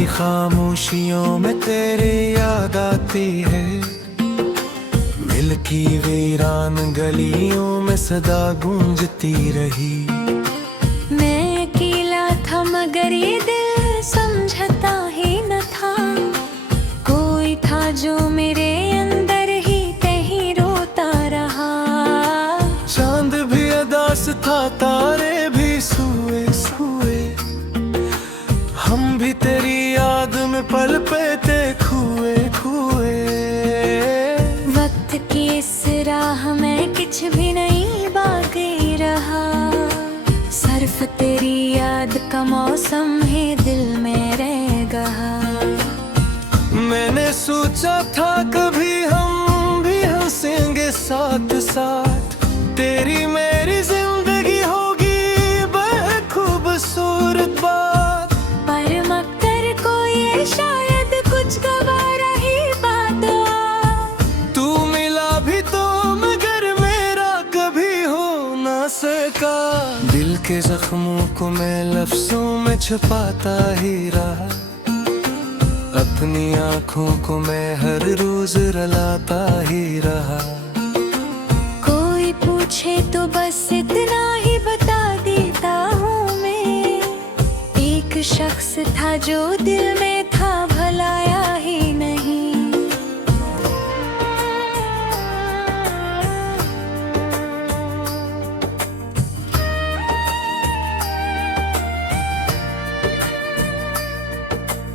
की खामोशियों में तेरी याद आती है। मिल की वीरान गलियों में सदा गूंजती रही। मैं अकेला था मगर ये दिल समझता ही न था। कोई था जो मेरे अंदर ही कहीं रोता रहा। चांद भी अदास था, तारे भी सोए सोए, हम भी तेरी याद में पल पे थे खोए खोए। वक्त की इस राह में कुछ भी नहीं बाकी रहा। सिर्फ तेरी याद का मौसम ही दिल में रह गया। मैंने सोचा था कभी हम भी हंसेंगे साथ साथ। तेरी मेरी जिंदगी होगी बहुत खूबसूरत बात। पर मगर को ये शायद कुछ गवारा ही बात। तू मिला भी तो मगर मेरा कभी हो ना सका। दिल के जख्मों को मैं लफ्जों में छुपाता ही रहा। अपनी आँखों को मैं हर रोज रुलाता ही रहा। कोई पूछे तो बस इतना ही बता देता हूँ मैं। एक शख्स था जो दिल में था, भलाया ही नहीं।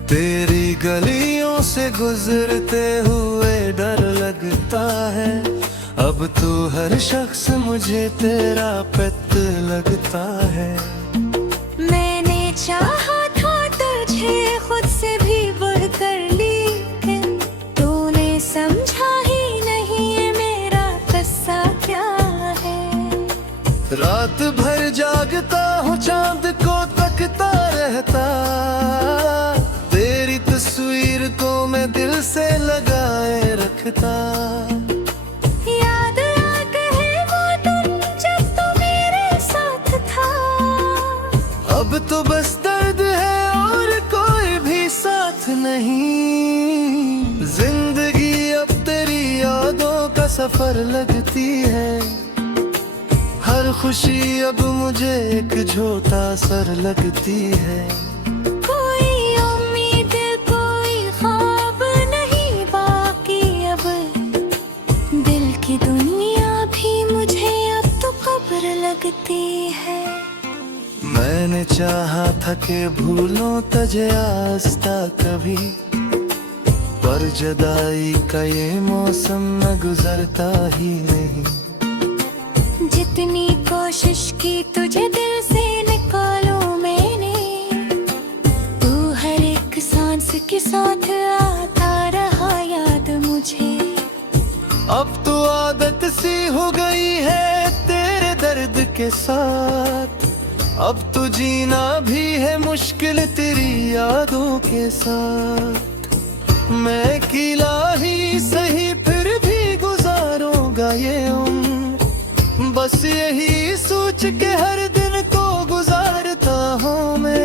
तेरी गलियों से गुजरते हुए डर लगता है। अब तो हर शख्स मुझे तेरा पेट लगता है। मैंने चाहा था तुझे खुद से भी बढ़कर, लेकिन तूने समझा ही नहीं ये मेरा किस्सा क्या है। रात भर जागता हूँ, चांद को तकता रहता। तेरी तस्वीर को मैं दिल से लगाए रखता। याद आते है वो दिन जब तू मेरे साथ था। अब तो बस दर्द है और कोई भी साथ नहीं। जिंदगी अब तेरी यादों का सफर लगती है। हर खुशी अब मुझे एक झोटा सर लगती है। कोई उम्मीद कोई ख्वाब नहीं बाकी अब। दिल की दुनिया भी मुझे अब तो कब्र लगती है। मैंने चाहा था कि भूलों तुझे आस्ता कभी, पर जुदाई का ये मौसम न गुजरता ही नहीं। जितनी कोशिश की तुझे दिल से निकालूं मैंने, तू हर एक सांस के साथ आता रहा याद मुझे। अब तो आदत सी हो गई है तेरे दर्द के साथ। अब तो जीना भी है मुश्किल तेरी यादों के साथ। मैं अकेला ही सही फिर भी गुजारूंगा ये उम्र। बस यही सोच के हर दिन को गुजारता हूँ मैं।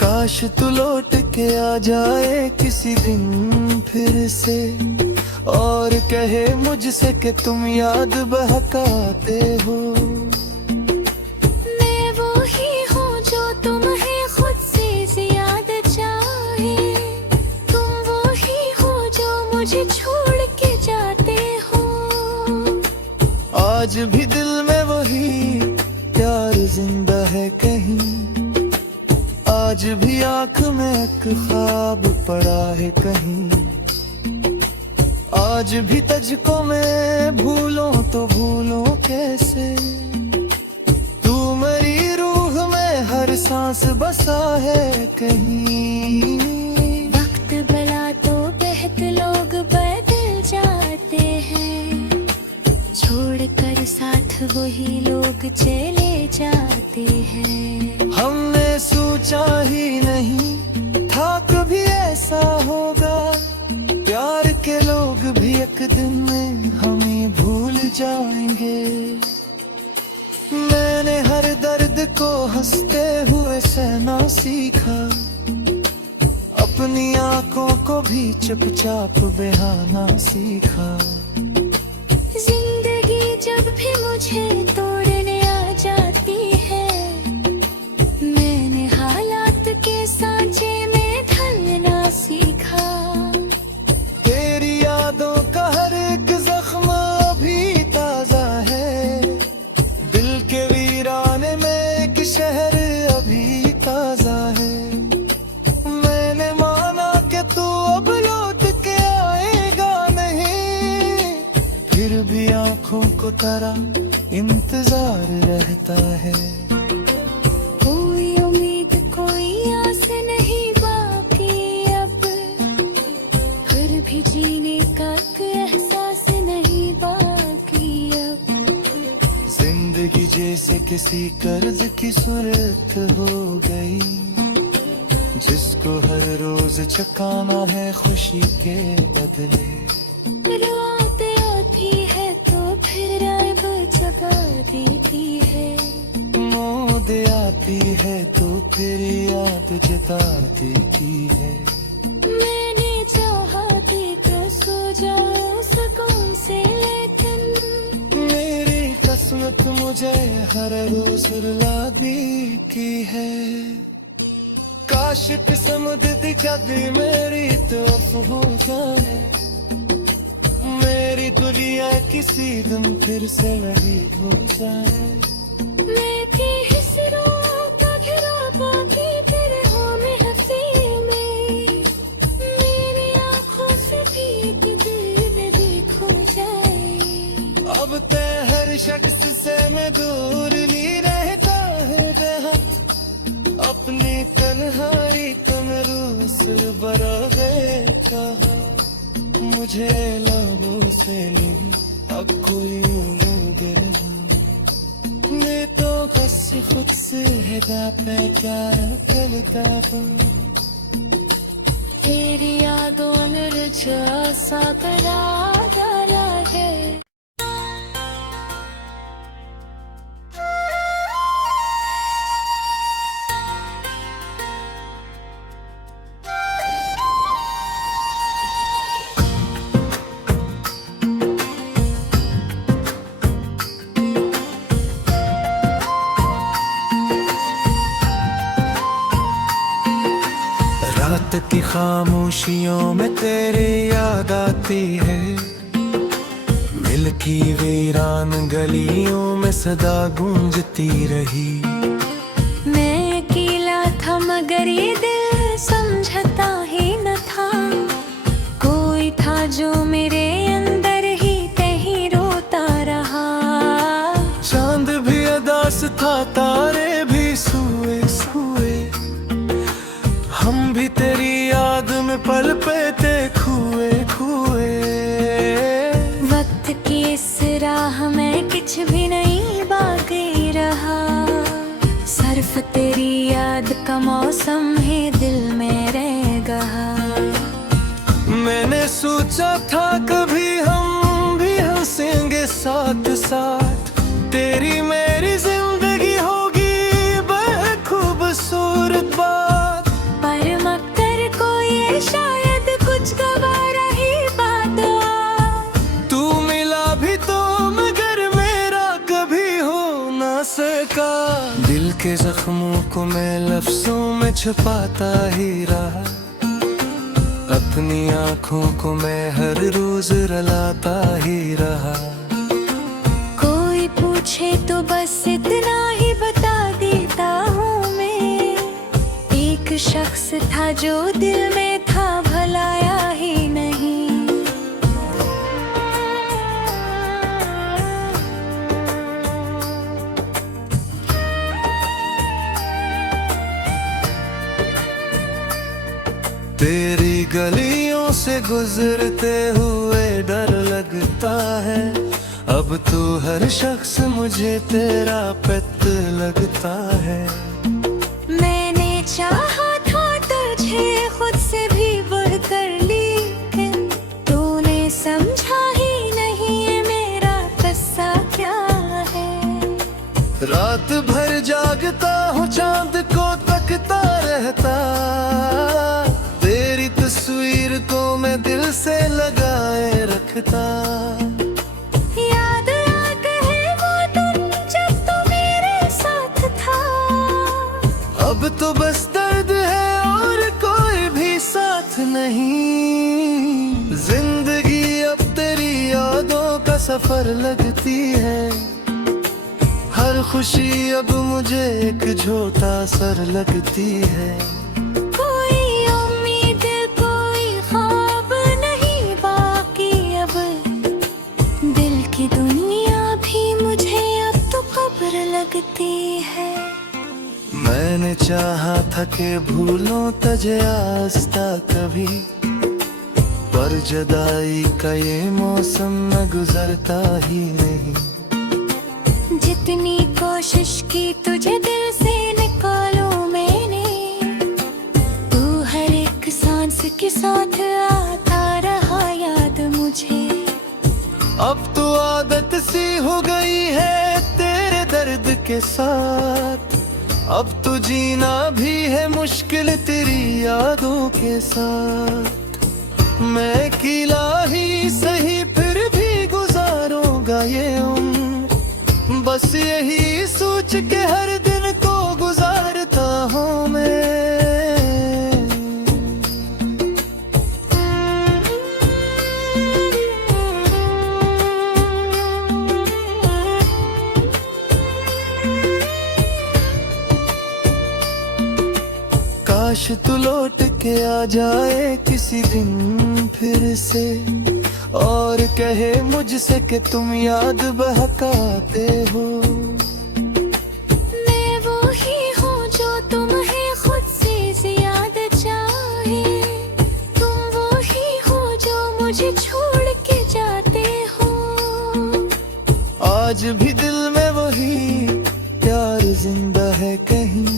काश तू लौट के आ जाए किसी दिन फिर से, और कहे मुझसे कि तुम याद बहकाते हो। मैं वो ही हूँ जो तुम्हें खुद से ज्यादा चाहे। तुम वो ही हो जो मुझे छोड़ के जाते हो। आज भी दिल में वही प्यार जिंदा है कहीं। आज भी आँख में एक ख्वाब पड़ा है कहीं। आज भी तुझको मैं भूलूं तो भूलूं कैसे। तू मेरी रूह में हर सांस बसा है कहीं। वक्त बला तो बहत लोग बदल जाते हैं। छोड़ कर साथ वही लोग चले जाते हैं। हमने सोचा ही नहीं था कभी ऐसा होगा, प्यार के लोग भी एक दिन में हमें भूल जाएंगे। मैंने हर दर्द को हंसते हुए सहना सीखा, अपनी आंखों को भी चुपचाप बहाना सीखा। जिंदगी जब भी मुझे तोड़ने आ जाती है, मैंने हालात के सांचे में ढलना सीखा। तेरी यादों का हर एक जख्म अभी ताजा है, दिल के वीराने में एक शहर अभी ताजा है। मैंने माना कि तू अब लौट के आएगा नहीं, फिर भी आंखों को तरह इंतजार रहता है। कोई उम्मीद कोई आस नहीं बाकी अब, फिर भी जीने का एक एहसास नहीं बाकी अब। जिंदगी जैसे किसी कर्ज की सूरत हो गई, जिसको हर रोज चुकाना है खुशी के बदले। रात आती है तो फिर रात जगा देती है, मौत आती है तो फिर याद जता देती है। मैंने चाहा थी तो सो जाओ सुकून से, लेकिन मेरी किस्मत मुझे हर रोज रुलाती की है। काश किस्मत दिखाती मेरी तरफ हो जाए, मेरी दुनिया किसी दिन फिर से वही हो जाए। मैं भी हिस्सों का घिरा पाती तेरे होने हंसी में, मेरी आंखों से भी एक दिल में देखो जाए। अब ते हर शख्स से मैं दूर नहीं रहता है बेहद, अपनी तन्हाई तंदरुस्त बरा देता। मुझे लबों से नहीं अब कोई उम्मीद नहीं, मैं तो बस खुद से है प्यार करता हूँ। तेरी यादों ने रुझा सा करा डाला है। रात की खामोशियों में तेरी याद आती है, मिल्की वीरान गलियों में सदा गूंजती रही। मैं अकेला था मगर ये दिल समझता ही न था, कोई था जो मेरे अंदर ही कहीं रोता रहा। चांद भी अदास था, तारे भी सोए सोए, हम भी तेरी याद में पल पे थे खोए खोए। वक्त की इस राह में कुछ भी नहीं बाकी रहा, सिर्फ तेरी याद का मौसम ही दिल में रह गया। मैंने सोचा था कभी हम भी हंसेंगे साथ साथ, तेरी मेरी जिंदगी होगी बहुत खूबसूरत बात। पर मगर को ये शायद कुछ गवारा ही बात आ। तू मिला भी तो मगर मेरा कभी हो ना सका, दिल के जख्मों को मैं लफ्जों में छुपाता ही रहा, अपनी आँखों को मैं हर रोज रुलाता ही रहा। कोई पूछे तो बस इतना ही बता देता हूँ मैं, एक शख्स था जो दिल में था भलाया ही नहीं। तेरी गलियों से गुजरते हुए डर लगता है, अब तो हर शख्स मुझे तेरा पेट लगता है। मैंने चाहा था तुझे खुद से भी बढ़कर ली है। तूने समझा ही नहीं ये मेरा किस्सा क्या है। रात भर जागता हूँ, चांद को तकता रहता, तेरी तस्वीर को मैं दिल से लगाए रखता। याद आते हैं वो दिन जब तू मेरे साथ था। अब तो बस दर्द है और कोई भी साथ नहीं। जिंदगी अब तेरी यादों का सफर लगती है। हर खुशी अब मुझे एक झोटा सर लगती है। कोई उम्मीद कोई ख्वाब नहीं बाकी अब। दिल की दुनिया भी मुझे अब तो कब्र लगती है। मैंने चाहा था कि भूलों तझे आस्ता कभी, पर जुदाई का ये मौसम न गुजरता ही नहीं। जितनी कोशिश की तुझे दिल से निकालूं मैंने, तू हर एक सांस के साथ आता रहा याद मुझे। अब तो आदत सी हो गई है तेरे दर्द के साथ। अब तो जीना भी है मुश्किल तेरी यादों के साथ। मैं अकेला ही सही फिर भी गुजारूंगा ये उम्र, बस यही सोच के हर दिन को गुजारता हूँ मैं। काश तू लौट के आ जाए किसी दिन फिर से, और कहे मुझसे कि तुम याद बहकाते हो। मैं वो ही हूँ जो तुम्हें खुद से ज्यादा चाहे। तुम वो ही हो जो मुझे छोड़ के जाते हो। आज भी दिल में वही प्यार जिंदा है कहीं।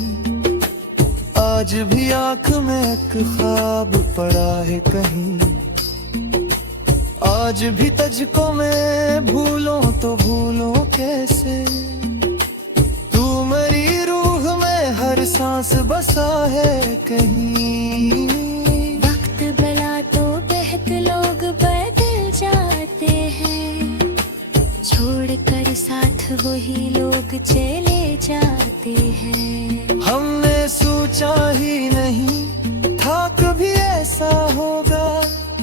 आज भी आंख में एक ख्वाब पड़ा है कहीं। आज भी तुझको मैं भूलूं तो भूलूं कैसे। तू मेरी रूह में हर सांस बसा है कहीं। वक्त बला तो बहत लोग बदल जाते हैं, छोड़कर साथ वही लोग चले जाते हैं। हमने सोचा ही नहीं था कभी ऐसा होगा,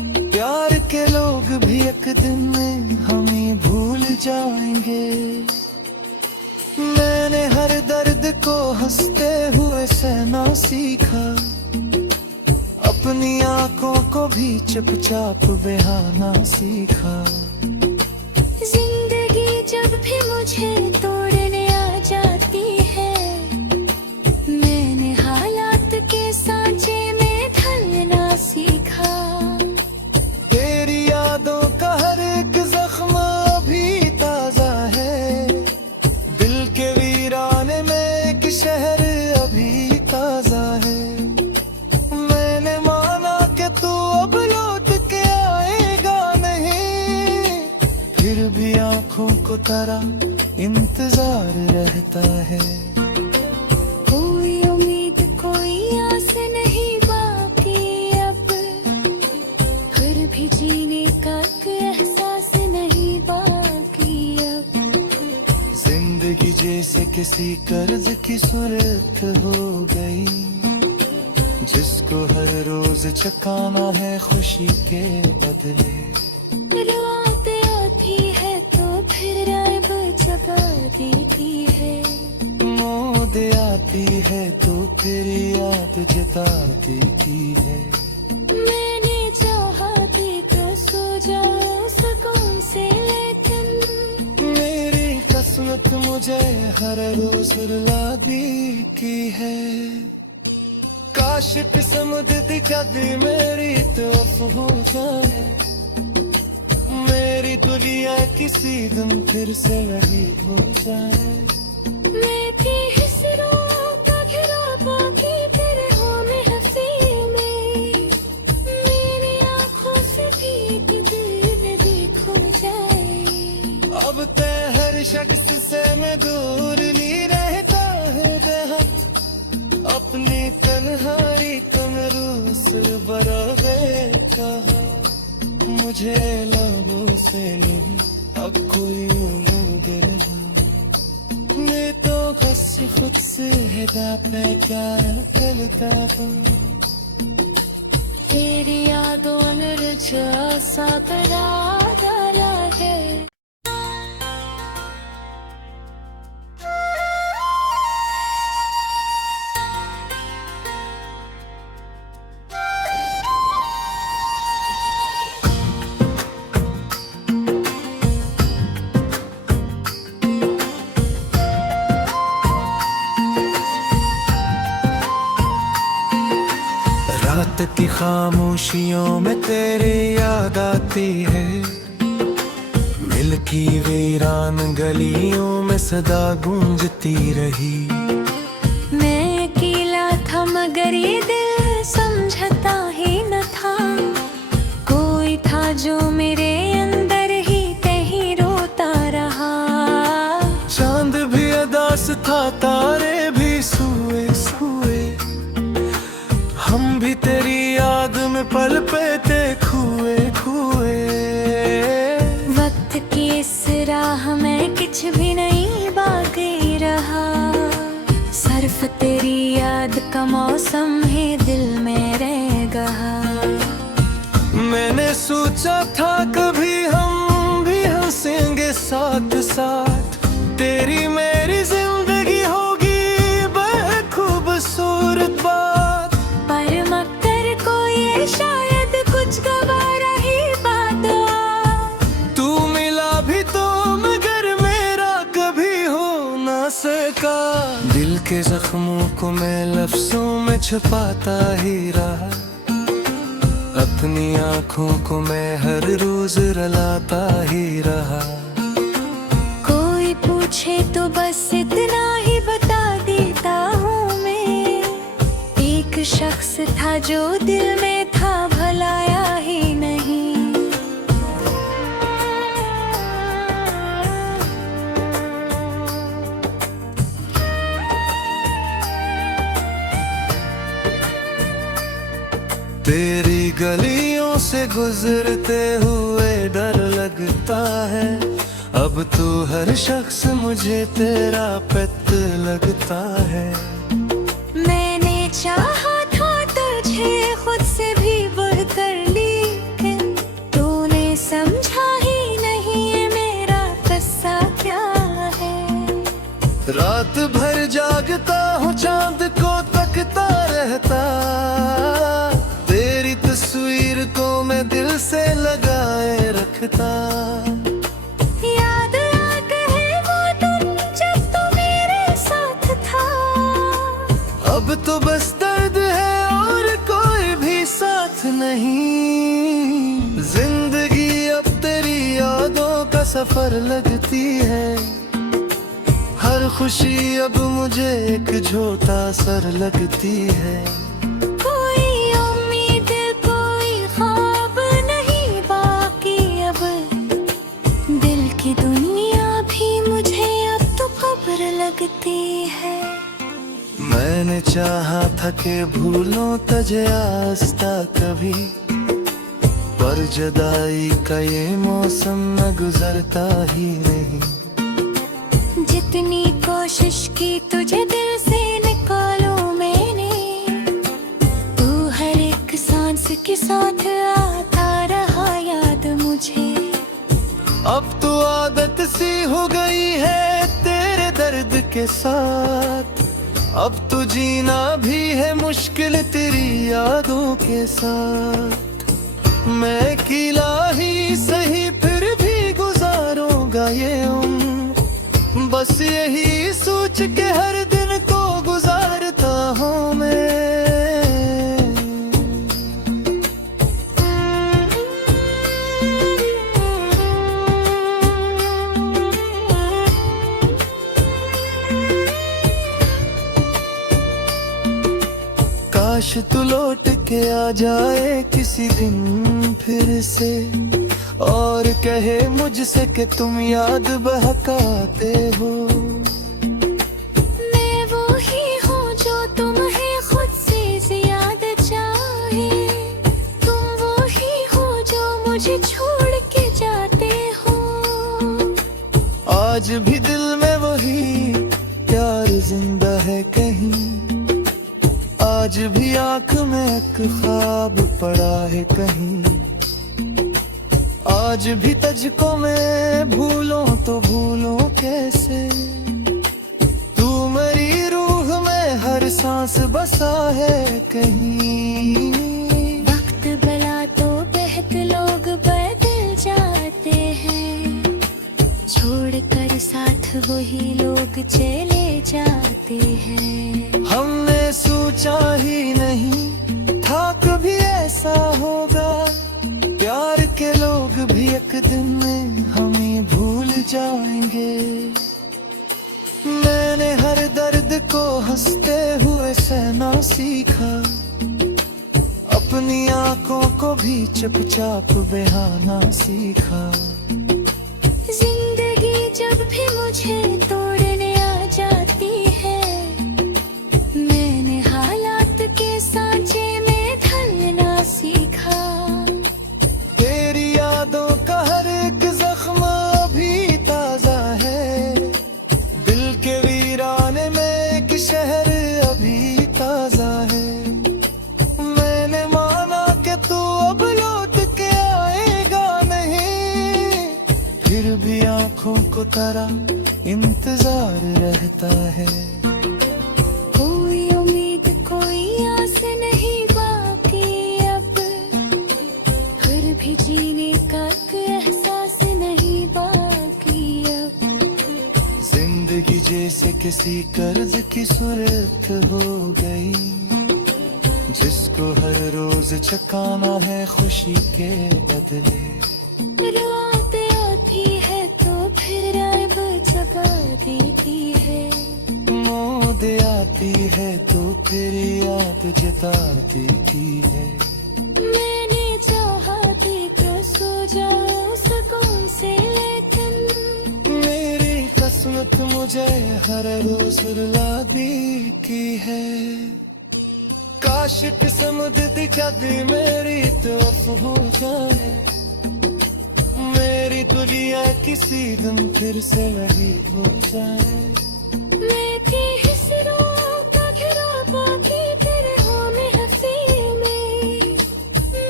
प्यार के लोग भी एक दिन में हमें भूल जाएंगे। मैंने हर दर्द को हंसते हुए सहना सीखा, अपनी आंखों को भी चुपचाप बहाना सीखा। जिंदगी जब भी मुझे तोड़ने आ जाती है, मैंने हालात के सांचे में ढलना सीखा। तेरी यादों का हर एक जख्म अभी ताजा है, दिल के वीराने में एक शहर अभी ताजा है। मैंने माना कि तू अब लौट के आएगा नहीं, फिर भी आंखों को तरह इंतजार रहता है। कोई उम्मीद कोई आस नहीं बाकी अब, फिर भी जीने का एहसास नहीं बाकी अब। जिंदगी जैसे किसी कर्ज की सूरत हो गई, जिसको हर रोज चुकाना है खुशी के बदले। रुआते आती है तो फिर आइब जगा देती है। मौत आती है तो फिर याद जता देती है। मैंने चाहा थी तो सो जाओ सुकून से, लेकिन मेरी किस्मत मुझे हर रोज रुला देती है। काश किस्मत दिखा दी मेरी तो हो जाए, मेरी दुनिया किसी दिन फिर से वही हो जाए। मैं भी हिसरों का घिरा बाकी तेरे हो में हंसी में। अब ते हर शख्स से मैं दूर नहीं रहता हूँ बेहद, अपनी तन्हाई कमरूस बराबर कहा। मुझे लबों से नहीं अब कोई उम्मीद नहीं, मैं तो बस खुद से हिदा पे प्यार करता हूँ। तेरी यादों ने रचा सा करार है। रात की खामोशियों में तेरी याद आती है, मिल्की वीरान गलियों में सदा गूंजती रही। मैं अकेला था मगर ये दिल समझता ही न था, कोई था जो मेरे अंदर ही कहीं रोता रहा। चांद भी अदास था, तारे भी सोए सोए, हम भी तेरी याद में पल पे थे खोए खोए। वक्त की इस राह में कुछ भी नहीं बाकी रहा, सिर्फ तेरी याद का मौसम ही दिल में रह गया। मैंने सोचा था कभी हम भी हंसेंगे साथ साथ, तेरी मेरी जिंदगी होगी बेहद खूबसूरत बात। पर मगर को ये शायद कुछ गवारा ही बात। तू मिला भी तो मगर मेरा कभी हो ना सका, दिल के जख्मों को मैं लफ्जों में छुपाता ही रहा, अपनी आँखों को मैं हर रोज रलाता ही रहा। कोई पूछे तो बस इतना ही बता देता हूँ मैं, एक शख्स था जो दिल में था भलाया ही नहीं। तेरी गलियों से गुजरते हुए डर लगता है, अब तो हर शख्स मुझे तेरा पेट लगता है। मैंने चाहा था तुझे खुद से भी बढ़कर, लेकिन तूने समझा ही नहीं ये मेरा किस्सा क्या है। रात भर जागता हूँ चांद को तकता रहता, तेरी तस्वीर को मैं दिल से लगाए रखता। याद आते है वो दिन जब तू मेरे साथ था, अब तो बस दर्द है और कोई भी साथ नहीं। जिंदगी अब तेरी यादों का सफर लगती है, हर खुशी अब मुझे एक झोटा सर लगती है। कोई उम्मीद कोई ख्वाब नहीं बाकी अब, दिल की दुनिया भी मुझे अब तो खबर लगती है। मैंने चाहा था कि भूलों तझे आस्ता कभी, पर जुदाई का ये मौसम न गुजरता ही नहीं। जितनी कोशिश की तुझे दिल से निकालूं मैंने, तू हर एक सांस के साथ आता रहा याद मुझे। अब तो आदत सी हो गई है तेरे दर्द के साथ, अब तो जीना भी है मुश्किल तेरी यादों के साथ। मैं अकेला ही सही फिर भी गुजारूंगा ये उम्र, बस यही सोच के हर दिन को गुजारता हूँ मैं। काश तू लौट के आ जाए किसी दिन फिर से, और कहे मुझसे कि तुम याद बहकाते हो। मैं वो ही हूँ जो तुम्हें खुद से ज्यादा चाहे, तुम वो ही हो जो मुझे छोड़ के जाते हो। आज भी दिल में वही प्यार जिंदा है कहीं, आज भी आँख में एक ख्वाब पड़ा है कहीं। आज भी तुझको मैं भूलूं तो भूलूं कैसे, तू मेरी रूह में हर सांस बसा है कहीं। वक्त भला तो बहत लोग बदल जाते हैं, छोड़कर साथ वही लोग चले जाते हैं। हमने सोचा ही नहीं था कभी ऐसा होगा, प्यार के लोग भी एक दिन में हमें भूल जाएंगे। मैंने हर दर्द को हंसते हुए सहना सीखा, अपनी आंखों को भी चुपचाप बहाना सीखा। जिंदगी जब भी मुझे तोड़ने आ जाती है, मैंने हालात के सांचे में ढलना सीखा। तेरी यादों का हर एक जख्म अभी ताजा है, दिल के वीराने में एक शहर अभी ताजा है। मैंने माना कि तू अब लौट के आएगा नहीं, फिर भी आंखों को तरह इंतजार रहता है। कोई उम्मीद कोई आस नहीं बाकी अब, फिर भी जीने का एहसास नहीं बाकी अब। जिंदगी जैसे किसी कर्ज की सूरत हो गई, जिसको हर रोज चुकाना है खुशी के बदले। रात आती है तो फिर रात जगा देती है, मौत आती है तो फिर याद जता देती है। मैंने चाहा थी तो सो जाऊं सुकून से, लेकिन मेरी किस्मत मुझे हर रोज रुला दी की है। काश किस्मत दिखा दी मेरी तरफ हो जाए, मेरी दुनिया किसी दिन फिर से वही हो जाए। मैं थी हिस्सों का घिरा बाकी तेरे होने हंसी में,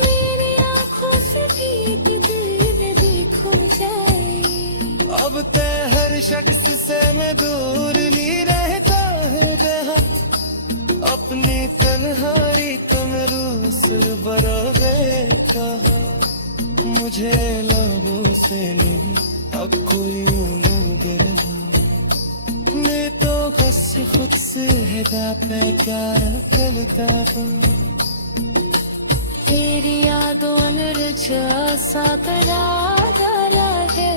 मेरी आंखों से भी दिल में भी खो जाए। अब ते हर शख्स से मैं दूर नहीं रहता है जहाँ, अपनी तन्हाई तंदरुस बरा गए कहा। मुझे लोगों से नहीं अब कोई उम्मीद नहीं, मैं तो बस खुद से है पे प्यार करता हूँ। तेरी यादों ने रचा सा करार डाला है।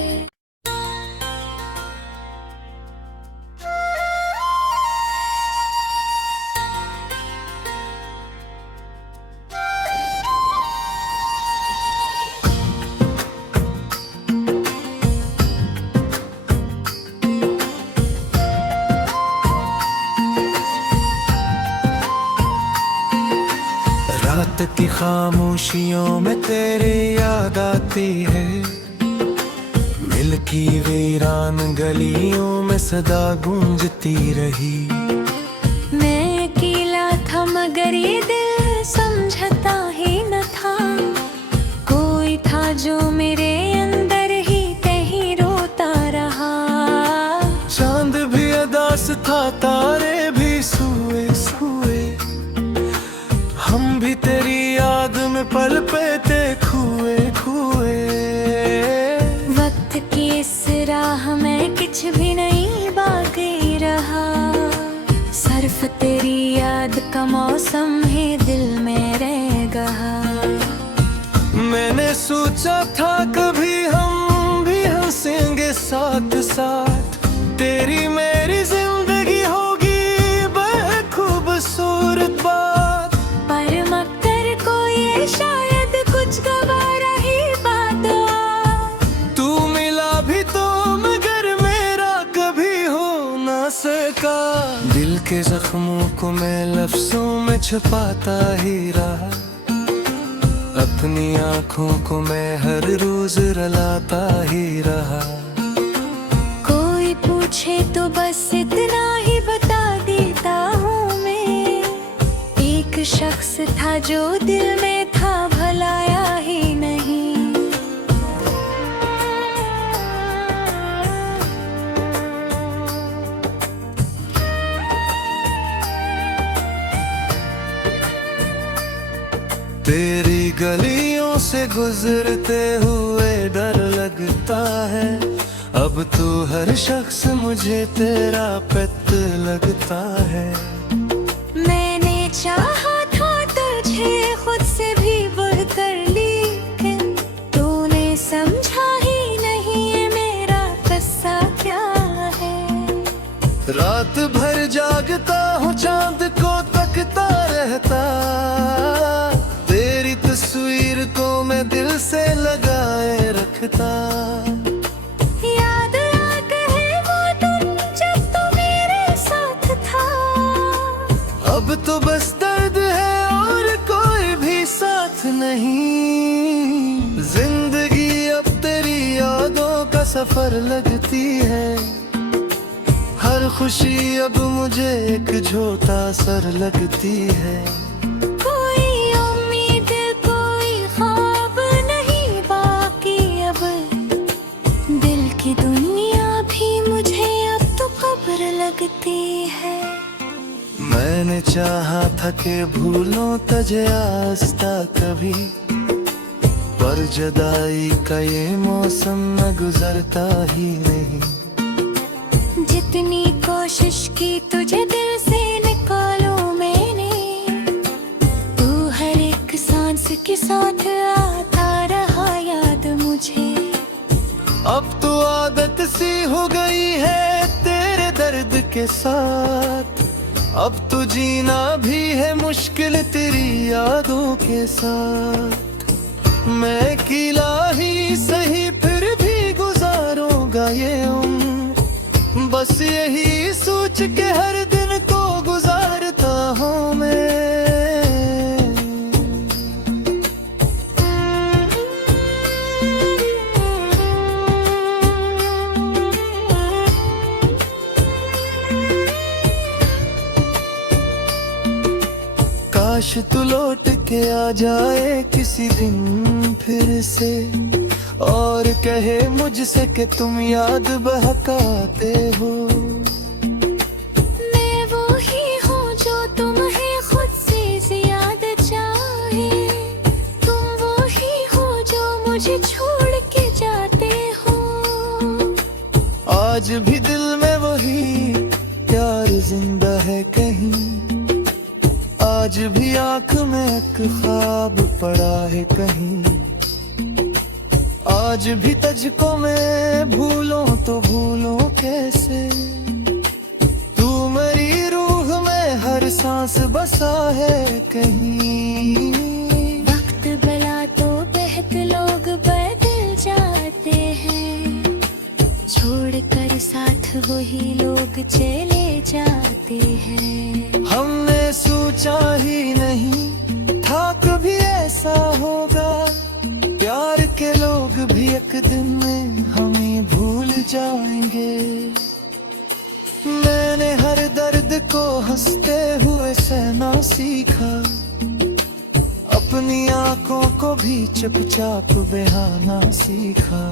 रात की खामोशियों में तेरी याद आती है, मिल्की वीरान गलियों में सदा गूंजती रही। मैं अकेला था मगर ये दिल समझता ही न था, कोई था जो मेरे अंदर ही कहीं रोता रहा। चांद भी अदास था तारे भी सुए सुए, हम भी तेरी याद में पल पे थे खुए खुए। वक्त की इस राह में कुछ भी नहीं बाकी रहा, सिर्फ तेरी याद का मौसम ही दिल में रह गया। मैंने सोचा था कभी हम भी हंसेंगे साथ साथ, तेरी मेरी जिंदगी होगी खूबसूरत बात। पर मगर को ये शायद कुछ गवारा ही बात के जख्मों को मैं लफ्जों में छुपाता ही रहा, अपनी आँखों को मैं हर रोज रलाता ही रहा। कोई पूछे तो बस इतना ही बता देता हूँ मैं, एक शख्स था जो दिल में था भलाया ही नहीं। तेरी गलियों से गुजरते हुए डर लगता है, अब तो हर शख्स मुझे तेरा पेट लगता है। मैंने चाहा था तुझे खुद से भी बढ़कर, लेकिन तूने समझा ही नहीं ये मेरा किस्सा क्या है। रात भर जागता हूँ चांद को तकता रहता, तेरी तस्वीर को मैं दिल से लगाए रखता। याद आते है वो दिन जब तू मेरे साथ था, अब तो बस दर्द है और कोई भी साथ नहीं। जिंदगी अब तेरी यादों का सफर लगती है, हर खुशी अब मुझे एक झोटा सर लगती है। कोई उम्मीद कोई ख्वाब नहीं बाकी अब, दिल की दुनिया भी मुझे अब तो कब्र लगती है। मैंने चाहा था कि भूलों तझे आस्ता कभी, पर जुदाई का ये मौसम न गुजरता ही नहीं। जितनी कोशिश की तुझे दिल से निकालूं मैंने, तू हर एक सांस के साथ आता रहा याद मुझे। अब तो आदत सी हो गई है तेरे दर्द के साथ, अब तो जीना भी है मुश्किल तेरी यादों के साथ। मैं अकेला ही सही फिर भी गुजारूंगा ये उम्र, बस यही सोच के हर दिन को गुजारता हूँ मैं। काश तू लौट के आ जाए किसी दिन फिर से, और कहे मुझसे कि तुम याद बहकाते हो। मैं वो ही हूँ जो तुम्हें खुद से ज्यादा चाहे, तुम वो ही हो जो मुझे छोड़ के जाते हो। आज भी दिल में वही प्यार जिंदा है कहीं, आज भी आँख में एक ख्वाब पड़ा है कहीं। आज भी तुझको मैं भूलूं तो भूलूं कैसे, तू मेरी रूह में हर सांस बसा है कहीं। वक्त भला तो बहुत लोग बदल जाते हैं, छोड़कर साथ वही लोग चले जाते हैं। हमने सोचा ही नहीं था कभी ऐसा होगा, प्यार के लोग भी एक दिन में हमें भूल जाएंगे। मैंने हर दर्द को हंसते हुए सहना सीखा, अपनी आंखों को भी चुपचाप बहाना सीखा।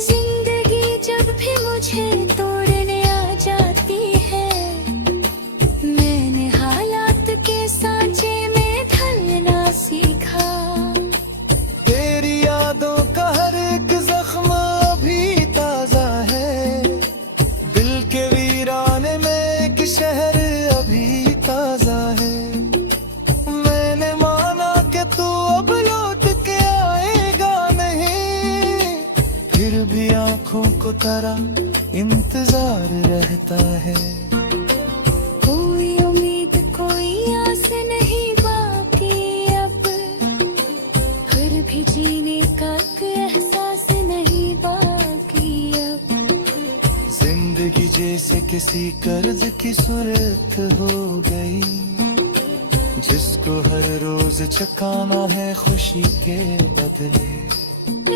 जिंदगी जब भी मुझे तोड़ने आ जाती है, मैंने हालात के सांचे में ढलना सीखा। तेरी यादों का हर एक जख्म अभी ताजा है, दिल के वीराने में एक शहर अभी ताजा है। मैंने माना कि तू अब लौट के आएगा नहीं, फिर भी आंखों को तरह इंतजार रहता है। कोई उम्मीद कोई आस नहीं बाकी अब, फिर भी जीने का एहसास नहीं बाकी अब। जिंदगी जैसे किसी कर्ज की सूरत हो गई, जिसको हर रोज चुकाना है खुशी के बदले।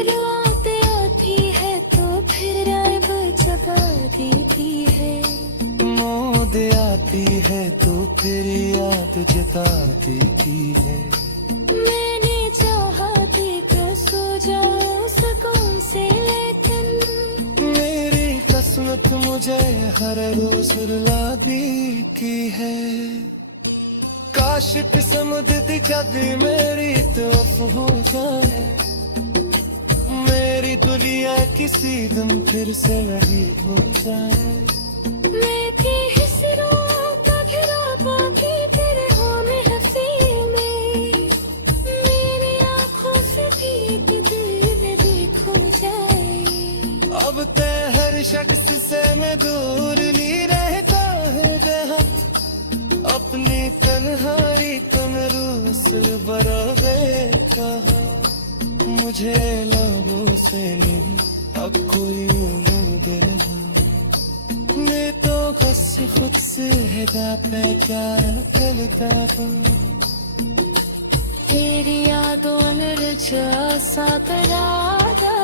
रात आती है तो फिर रात जगा देती है, नींद आती है तो फिर याद जता देती है। मैंने चाहा कि तो सो जाओ सुकून से, लेकिन मेरी किस्मत मुझे हर रोज रुला देती है। काश किस्मत दिखाती मेरी तरफ हो जाए, मेरी दुनिया किसी दिन फिर से वही हो जाए। मैं भी हिसरों का घिरा पाती तेरे होने हंसी में, मेरी आँखों से भी दिल में देखो जाए। अब ते हर शख्स से मैं दूर नहीं रहता है जहाँ, अपनी तन्हाई तुम रूसल बराबर कहा। मुझे लोगों से नहीं अब कोई उम्मीद नहीं, मैं तो बस खुद से है पे प्यार करता हूँ। तेरी यादों ने रचा सा करारा